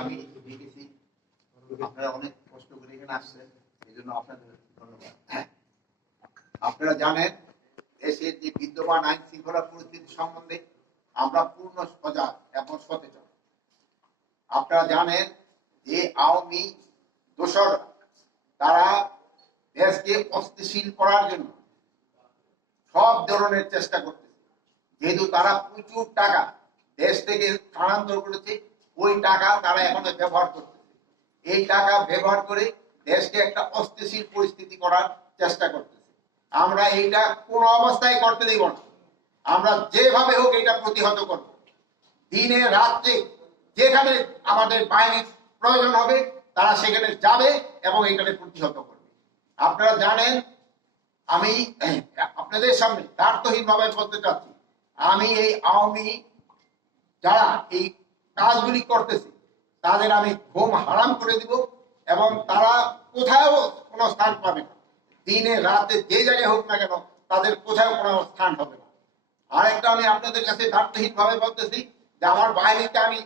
আমি একটু দেখেছি। আপনারা অনেক কষ্ট করে এখানে আসছেন, এই জন্য আপনাদের ধন্যবাদ। আপনারা জানেন, দেশের যে বিদ্যমান আইন শৃঙ্খলা পরিস্থিতি সম্বন্ধে আমরা পূর্ণ সজাগ এবং সচেতন। আপনারা জানেন যে আওয়ামী দোষর তারা দেশকে অস্থিতিশীল করার জন্য সব ধরনের চেষ্টা করতেছে। যেহেতু তারা প্রচুর টাকা দেশ থেকে স্থানান্তর করেছে ওই টাকা তারা এখনও ব্যবহার করতেছে। এই টাকা ব্যবহার করে দেশকে একটা অস্থিতিশীল পরিস্থিতি করার চেষ্টা করতেছে। আমরা এইটা কোনো অবস্থায় করতে দেব না। আমরা যেভাবে হোক এটা প্রতিহত করব। দিনে রাত্রে যেখানে আমাদের বাহিনীর প্রয়োজন হবে, তারা সেখানে যাবে এবং এখানে প্রতিহত করবে। আপনারা জানেন, আমি আপনাদের সামনে দ্বার্থহীন ভাবে বলতে চাচ্ছি, আমি এই আওয়ামী যারা এই কাজগুলি করতেছে, তাদের আমি ঘুম হারাম করে দিব এবং তারা কোথাও কোনো স্থান পাবে না। দিনে, রাতে, যে জায়গায় হোক না কেন, তাদের কোথাও কোনো স্থান হবে না। আরেকটা আমি আপনাদের কাছে দার্থহীন ভাবে বলতেছি যে আমার বাহিনীকে আমি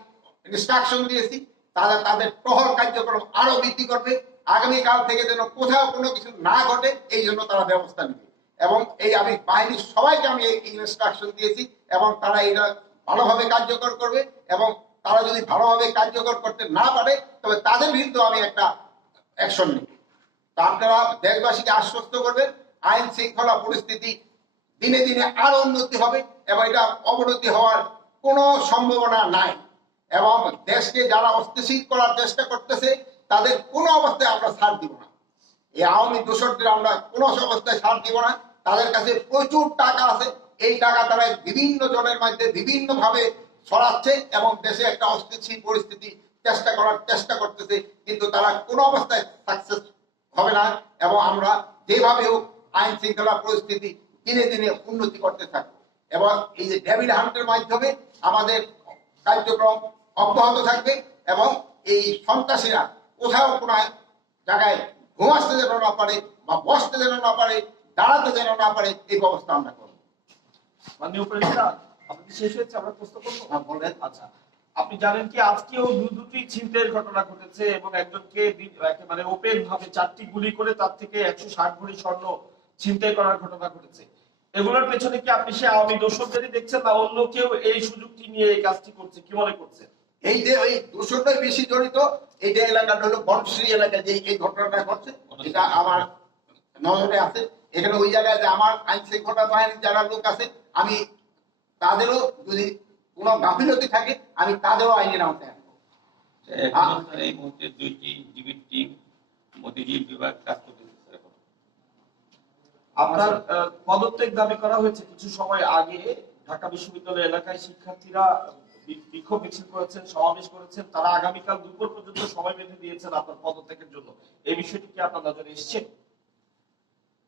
ইনস্ট্রাকশন দিয়েছি, তারা তাদের প্রহর কার্যক্রম আরও বৃদ্ধি করবে, আগামীকাল থেকে যেন কোথাও কোনো কিছু না ঘটে, এই জন্য তারা ব্যবস্থা নেবে। এবং এই আমি বাহিনীর সবাইকে আমি এই ইনস্ট্রাকশন দিয়েছি এবং তারা এটা ভালোভাবে কার্যকর করবে এবং তারা যদি ভালোভাবে কার্যকর করতে না পারে, তবে তাদের বিরুদ্ধে আমি একটা অ্যাকশন নিব। তা আপনারা দেশবাসীকে আশ্বস্ত করবেন, আইন শৃঙ্খলা পরিস্থিতি দিনে দিনে আরও উন্নতি হবে এবং এটা অবনতি হওয়ার কোনো সম্ভাবনা নাই। এবং দেশকে যারা অস্থিতিশীল করার চেষ্টা করতেছে, তাদের কোনো অবস্থায় আমরা ছাড় দিব না। এই আওয়ামী দোষরদের আমরা কোনো অবস্থায় ছাড় দিব না। তাদের কাছে প্রচুর টাকা আছে। এই টাকা তারা বিভিন্ন জনের মধ্যে বিভিন্ন ভাবে ছড়াচ্ছে এবং দেশে একটা অস্থিতিশীল পরিস্থিতি চেষ্টা করার চেষ্টা করতেছে, কিন্তু তারা কোনো অবস্থায় সাকসেস হবে না এবং আমরা যেভাবে হোক আইন শৃঙ্খলা পরিস্থিতি দিনে দিনে উন্নতি করতে থাকব। এবং এই যে ডেভিড হান্টের মাধ্যমে আমাদের কার্যক্রম অব্যাহত থাকবে এবং এই সন্ত্রাসীরা কোথাও কোনো জায়গায় ঘুমাতে যেন না পারে বা বসতে যেন না পারে, দাঁড়াতে যেন না পারে, এই ব্যবস্থা আমরা করব। হ্যাঁ, আচ্ছা। আপনি জানেন কি আজকেও দুটি ছিনতাইয়ের ঘটনা ঘটেছে এবং একজনকে একেবারে ওপেন ভাবে চারটি গুলি করে তার থেকে একশো ষাট স্বর্ণ ছিনতাই করার ঘটনা ঘটেছে। এগুলোর পেছনে কি আপনি সে আওয়ামী দেখছেন না অন্য কেউ এই সুযোগটি নিয়ে এই কাজটি করছে? কি মনে এই যে দূষণটাই বেশি জড়িত এলাকাটা হলো বনশ্রী এলাকা যে এই ঘটনাটা ঘটছে এটা আমার নজরে আছে। এখানে ওই জায়গায় আমার আইন শৃঙ্খলা বাহিনীর যারা লোক আছে আমি তাদেরও যদি কোনো গাফিলতি থাকে আমি তাদেরও আইনের আওতায় আনব। এই মুহূর্তে দুইটি ডিবির টিম মতিঝিল বিভাগ কাজ করতেছে আপনার পদত্যাগ দাবি করা হয়েছে কিছু সময় আগে ঢাকা বিশ্ববিদ্যালয় এলাকায় শিক্ষার্থীরা বিক্ষোভ মিছিল করেছেন সমাবেশ করেছেন। তারা আগামীকাল দুপুর পর্যন্ত সময় বেঁধে দিয়েছেন আপনার পদত্যাগের জন্য। এই বিষয়টি কি আপনার নজরে এসছে?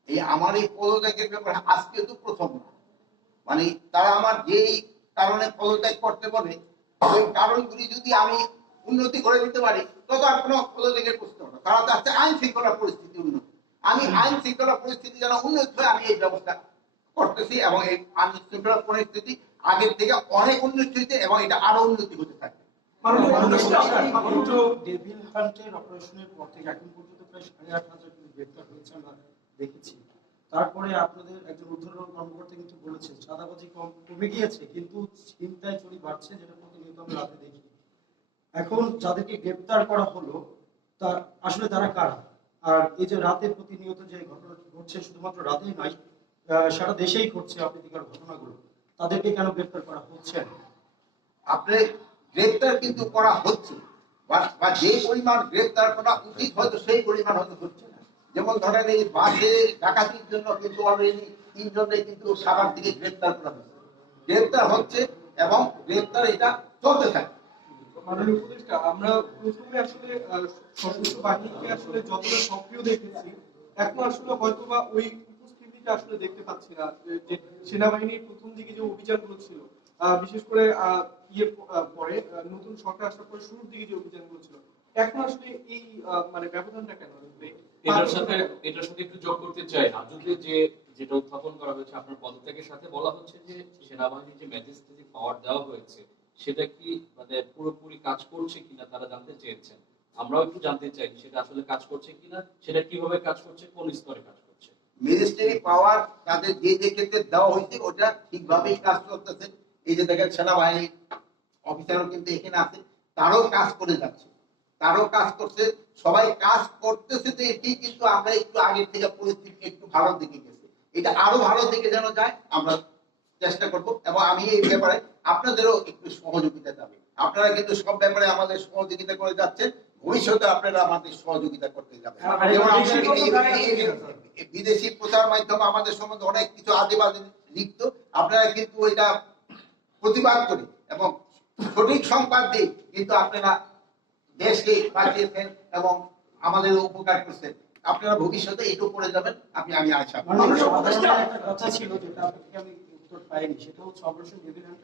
এই আমার এই পদত্যাগের ব্যাপারে আজকে তো প্রথম না। মানে তারা আমার যেই কারণে পদত্যাগ করতে বলে ওই কারণগুলি যদি আমি উন্নতি করে দিতে পারি তত আর কোনো পদত্যাগের প্রশ্ন না। কারণ আছে আইন শৃঙ্খলা পরিস্থিতি উন্নতি। আমি আইন শৃঙ্খলা পরিস্থিতি যেন উন্নতি হয় আমি এই ব্যবস্থা করতেছি এবং এই আইন শৃঙ্খলা পরিস্থিতি আগের থেকে অনেক উন্নতি হয়েছে এবং এটা আরও উন্নতি হতে থাকবে। কিন্তু ডেভিল হান্টের অপারেশনের পর থেকে এখন পর্যন্ত প্রায় সাড়ে আট হাজার গ্রেপ্তার হয়েছে আমরা দেখেছি। তারপরে আপনাদের একজন ঊর্ধ্বতন কর্মকর্তা কিন্তু বলেছেন চাঁদাবাজি কম, কমে গিয়েছে, কিন্তু চিন্তায় চুরি বাড়ছে যেটা প্রতিনিয়ত আমরা রাতে দেখি। এখন যাদেরকে গ্রেপ্তার করা হলো, তার, আসলে তারা কারা? আর এই যে রাতে প্রতিনিয়ত যে ঘটনা ঘটছে, শুধুমাত্র রাতেই নয় সারা দেশেই ঘটছে অপ্রীতিকর ঘটনাগুলো। তাদেরকে কেন গ্রেপ্তার করা হচ্ছে আপনি গ্রেপ্তার কিন্তু করা হচ্ছে, বা যে পরিমাণ গ্রেপ্তার করা উচিত হয়তো সেই পরিমাণ হয়তো হচ্ছে যেমন ধরেন এই বাসে ডাকাতির জন্য কিন্তু অলরেডি তিনজনে কিন্তু সাবার দিকে গ্রেপ্তার করা হচ্ছে গ্রেপ্তার হচ্ছে এবং গ্রেপ্তার এটা চলতে থাকে। দেখতে পাচ্ছি না, যে- সেনাবাহিনীর প্রথম দিকে যে বিশেষ করে ইয়ে পরে নতুন সরকার আসার শুরুর দিকে যে অভিযানগুলো ছিল, এখন আসলে এই মানে ব্যবধানটা কেন? এটার সাথে এটার সাথে একটু যোগ করতে চাই। যে, যেটা উত্থাপন করা হয়েছে, আপনার পদত্যাগের সাথে বলা হচ্ছে যে, সেনাবাহিনীর যে ম্যাজিস্ট্রেটিভ পাওয়ার দেওয়া হয়েছে, সেটা কি মানে পুরোপুরি কাজ করছে কিনা তারা জানতে চেয়েছেন। আমরাও একটু জানতে চাই সেটা আসলে কাজ করছে কিনা, সেটা কীভাবে কাজ করছে, কোন স্তরে কাজ করছে। মিনিস্ট্রি পাওয়ার তাদের যে যে ক্ষেত্রে দেওয়া হয়েছে, ওটা ঠিকভাবেই কাজ করতেছে। এই যে দেখেন সেনাবাহিনী অফিসারও কিন্তু এখানে আছে, তারও কাজ করে যাচ্ছে। তারও কাজ করছে সবাই কাজ করতেছে তো এটি কিন্তু আমরা একটু আগের থেকে পরিস্থিতি একটু ভালো দিকে গেছে। এটা আরও ভালো দিকে যেন যায় আমরা চেষ্টা করব। এবং আমি এই ব্যাপারে আপনাদেরও একটু সহযোগিতা যাবে আপনারা কিন্তু সব ব্যাপারে আমাদের সহযোগিতা করে যাচ্ছেন। ভবিষ্যতে আপনারা আমাদের সহযোগিতা করতে যাবেন। বিদেশি প্রচার মাধ্যম আমাদের সম্বন্ধে অনেক কিছু আদিবাদী লিখত আপনারা কিন্তু এটা প্রতিবাদ করে। এবং সঠিক সংবাদ দিয়ে কিন্তু আপনারা দেশকে বাঁচিয়েছেন এবং আমাদের উপকার করছেন। আপনারা ভবিষ্যতে এটু করে যাবেন আপনি আমি আশা একটা কথা ছিল যেটা আমি উত্তর পাইনি সেটা হচ্ছে অপারেশন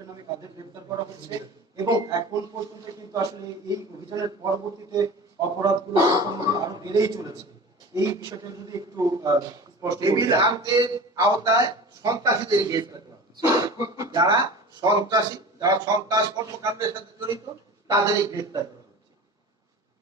নামে কাদের গ্রেপ্তার করা হচ্ছে এবং এখন পর্যন্ত কিন্তু আসলে এই অভিযানের পরবর্তীতে অপরাধগুলো আরও বেড়েই চলেছে। এই বিষয়টা যদি একটু টেবিল। হান্টের আওতায় সন্ত্রাসীদের গ্রেফতার করা যারা সন্ত্রাসী যারা সন্ত্রাস কর্মকাণ্ডের সাথে জড়িত তাদেরই গ্রেফতার করা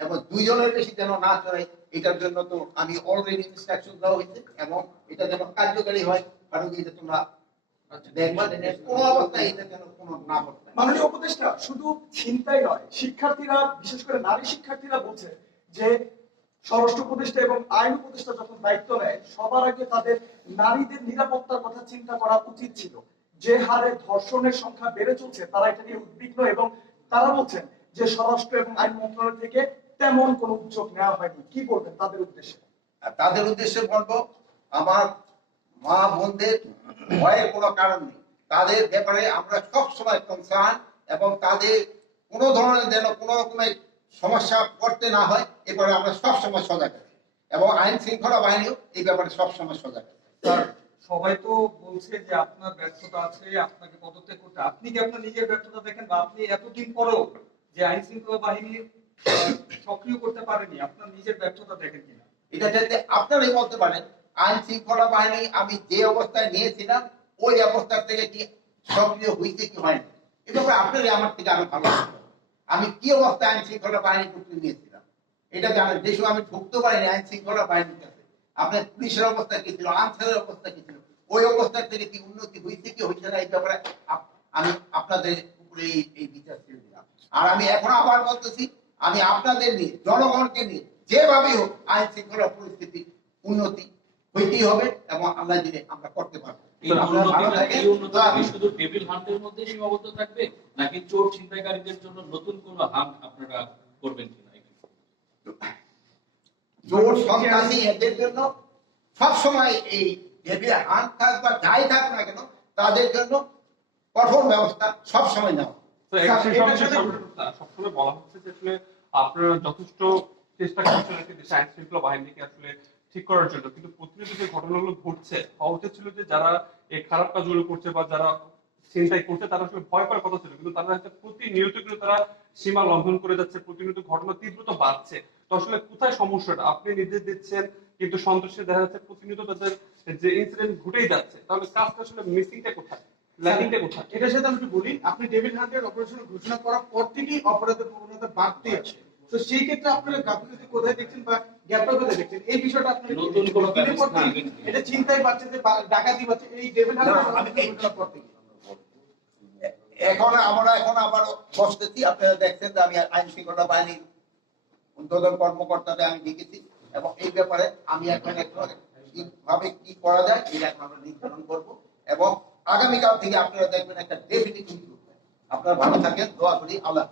এবং দুইজনের বেশি যেন না চড়ে, এটার জন্য তো আমি অলরেডি ইনস্ট্রাকশন দেওয়া হয়েছে এবং এটা যেন কার্যকারী হয়, কারণ এটা তোমরা যে হারে ধর্ষণের সংখ্যা বেড়ে চলছে, তারা এটা নিয়ে উদ্বিগ্ন এবং তারা বলছেন যে স্বরাষ্ট্র এবং আইন মন্ত্রণালয় থেকে তেমন কোনো উদ্যোগ নেওয়া হয়নি। কি বলবেন তাদের উদ্দেশ্যে? তাদের উদ্দেশ্যে বলব আমার মা বোনদের ভয়ের কোনো কারণ নেই। তাদের ব্যাপারে আমরা সব সময় কনসার্ন এবং তাদের কোনো ধরনের যেন কোনো রকমের সমস্যা করতে না হয় এবারে আমরা সব সময় সজাগ আছি। এবং আইন শৃঙ্খলা বাহিনীও এই ব্যাপারে সব সময় সজাগ আছে। সবাই তো বলছে যে আপনার ব্যর্থতা আছে আপনাকে পদত্যাগ করতে। আপনি কি আপনার নিজের ব্যর্থতা দেখেন বা আপনি এতদিন পরেও যে আইন শৃঙ্খলা বাহিনী আহ, সক্রিয় করতে পারেনি, আপনার নিজের ব্যর্থতা দেখেন কিনা। এটা যাতে আপনারাই বলতে পারেন, আইন শৃঙ্খলা বাহিনী আমি যে অবস্থায় নিয়েছিলাম, ওই অবস্থা থেকে কি সক্রিয় হইতে কি হয়নি? এ আপনারই, আমার থেকে আরও ভালো আমি কি অবস্থায় আইন শৃঙ্খলা বাহিনী ঢুকতে নিয়েছিলাম? এটা জানেন, যে আমি ঢুকতে পারিনি আইন শৃঙ্খলা বাহিনীর কাছে। আপনার পুলিশের অবস্থা কি ছিল, আনসারের অবস্থা কি ছিল? ওই অবস্থা থেকে কি উন্নতি হইতে কি হইছে না, এই ব্যাপারে আমি আপনাদের উপরে এই বিচার ছেড়ে দিলাম। আর আমি এখন আবার বলতেছি আমি আপনাদের নিয়ে জনগণকে নিয়ে যেভাবেই হোক আইন শৃঙ্খলা পরিস্থিতি উন্নতি হইতেই হবে এবং আল্লাহ দিলে আমরা করতে পারব। এই আপনারা ভালো উন্নতিটা থাকেন। এই উন্নতিটা কি শুধু টেবিল হান্টের মধ্যে সীমাবদ্ধ থাকবে নাকি চোর ছিনতাইকারীদের জন্য নতুন কোনো হাব আপনারা করবেন কিনা? জোর সন্ত্রাসী এদের জন্য সবসময় এই হেভি হাত থাক বা যাই থাক না কেন তাদের জন্য কঠোর ব্যবস্থা সবসময় নেওয়া। সবসময় বলা হচ্ছে যে আসলে আপনারা যথেষ্ট চেষ্টা করছেন একটি দেশে আইন শৃঙ্খলা বাহিনীকে আসলে ঠিক করার জন্য। কিন্তু প্রতিনিয়ত যে ঘটনাগুলো ঘটছে, হওয়া উচিত ছিল যে যারা এই খারাপ কাজগুলো করছে বা যারা চিন্তাই করছে, তারা আসলে ভয় পাওয়ার কথা ছিল। কিন্তু তারা হচ্ছে প্রতিনিয়ত কিন্তু তারা সীমা লঙ্ঘন করে যাচ্ছে, প্রতিনিয়ত ঘটনা তীব্রতা বাড়ছে। তো আসলে কোথায় সমস্যাটা? আপনি নির্দেশ দিচ্ছেন কিন্তু সন্ত্রাসী দেখা যাচ্ছে প্রতিনিয়ত তাদের যে ইনসিডেন্ট ঘটেই যাচ্ছে। তাহলে কাজটা আসলে মিসিংটা কোথায়? ল্যাকিংটা কোথায় এটার সাথে আমি বলি আপনি ডেভিল হান্টের অপারেশন ঘোষণা করার পর থেকেই অপরাধের প্রবণতা বাড়তে আছে তো সেই ক্ষেত্রে আপনারা গাফিলতি কোথায় দেখছেন বা গ্যাপটা কোথায় দেখছেন এই বিষয়টা আপনারা নতুন? কোনো ব্যবস্থা? এটা চিন্তায় পাচ্ছে যে ডাকাতি পাচ্ছে এই ডেভিল হান্টের না, আমি পর থেকে এখন আমরা এখন আবার বসতেছি আপনারা দেখছেন যে আমি আইন শৃঙ্খলা বাহিনী উদ্বোধন কর্মকর্তাদের আমি লিখেছি এবং এই ব্যাপারে আমি এখন একটু কীভাবে কি করা যায় এটা এখন আমরা নির্ধারণ করব এবং আগামীকাল থেকে আপনারা দেখবেন একটা ডেফিনেট ইম্প্রুভমেন্ট আপনারা ভালো থাকেন দোয়া করি আল্লাহ।